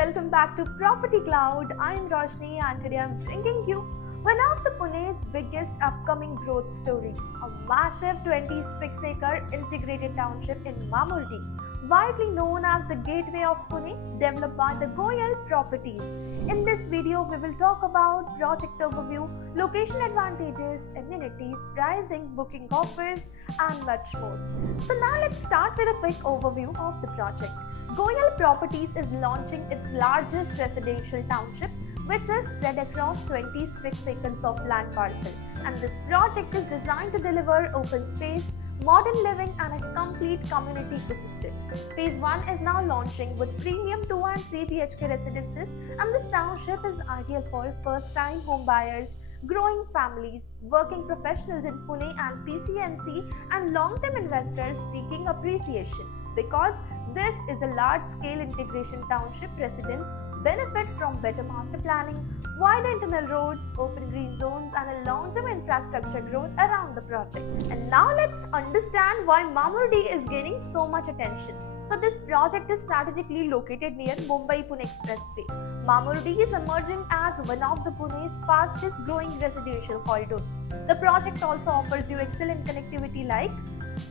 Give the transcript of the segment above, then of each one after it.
welcome back to Property Cloud. I am Roshni and today I am bringing you one of the Pune's biggest upcoming growth stories, a massive 26-acre integrated township in Mamurdi, widely known as the Gateway of Pune, developed by the Goyal Properties. In this video, we will talk about project overview, location advantages, amenities, pricing, booking offers, and much more. So now let's start with a quick overview of the project. Goyal Properties is launching its largest residential township, which is spread across 26 acres of land parcel. And this project is designed to deliver open space, modern living, and a complete community ecosystem. Phase 1 is now launching with premium 2 and 3 BHK residences, and this township is ideal for first-time home buyers, growing families, working professionals in Pune and PCMC, and long-term investors seeking appreciation. Because this is a large-scale integration township, residents benefit from better master planning, wide internal roads, open green zones, and a long-term infrastructure growth around the project. And now let's understand why Mamurdi is gaining so much attention. So this project is strategically located near Mumbai-Pune Expressway. Mamurdi is emerging as one of the Pune's fastest growing residential corridor. The project also offers you excellent connectivity like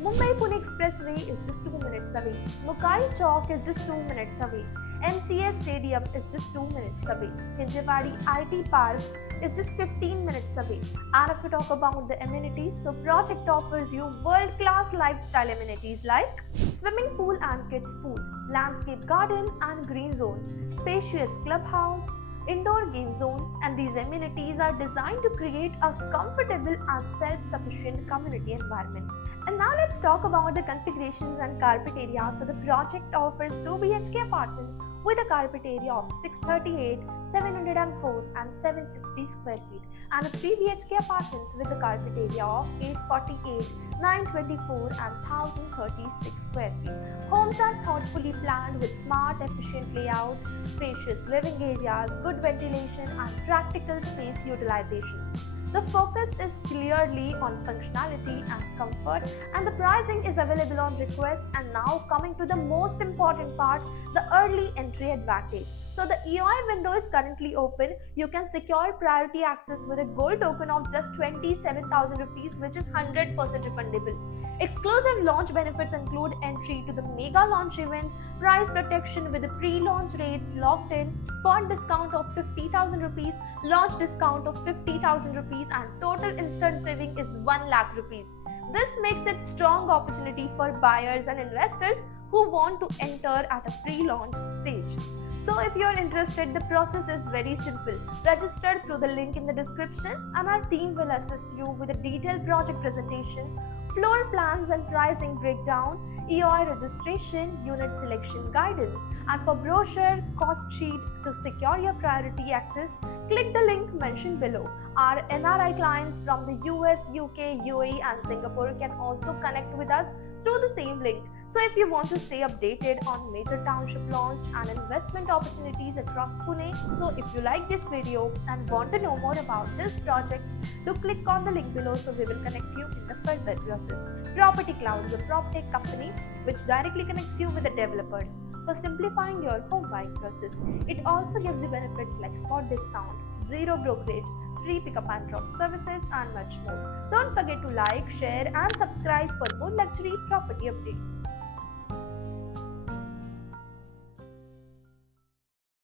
Mumbai-Pune Expressway is just 2 minutes away, Mukai Chowk is just 2 minutes away, MCA Stadium is just 2 minutes away, Hinjewadi IT Park is just 15 minutes away. And if we talk about the amenities, so project offers you world-class lifestyle amenities like swimming pool and kids pool, landscape garden and green zone, spacious clubhouse, indoor game zone, and these amenities are designed to create a comfortable and self-sufficient community environment. And now let's talk about the configurations and carpet area. So the project offers 2 BHK apartment with a carpet area of 638, 704 and 760 square feet, and 3 BHK apartments with a carpet area of 848, 924 and 1036 square feet. Homes are thoughtfully planned with smart, efficient layout, spacious living areas, good ventilation and practical space utilization. The focus is clearly on functionality and comfort, and the pricing is available on request. And now coming to the most important part, the early entry advantage. So the EOI window is currently open. You can secure priority access with a gold token of just 27,000 rupees, which is 100% refundable. Exclusive launch benefits include entry to the mega launch event, price protection with the pre-launch rates locked in, spot discount of 50,000 rupees, launch discount of 50,000 rupees, and total instant saving is 1 lakh rupees. This makes it strong opportunity for buyers and investors who want to enter at a pre-launch stage. So if you are interested, the process is very simple. Register through the link in the description and our team will assist you with a detailed project presentation, floor plans and pricing breakdown, EOI registration, unit selection guidance, and for brochure, cost sheet to secure your priority access, click the link mentioned below. Our NRI clients from the US, UK, UAE and Singapore can also connect with us through the same link. So if you want to stay updated on major township launched and investment opportunities across Pune, so if you like this video and want to know more about this project, do click on the link below so we will connect you in the further process. Property Cloud is a PropTech company which directly connects you with the developers for simplifying your home buying process. It also gives you benefits like spot discount, zero brokerage, free pickup and drop services, and much more. Don't forget to like, share and subscribe for more luxury property updates.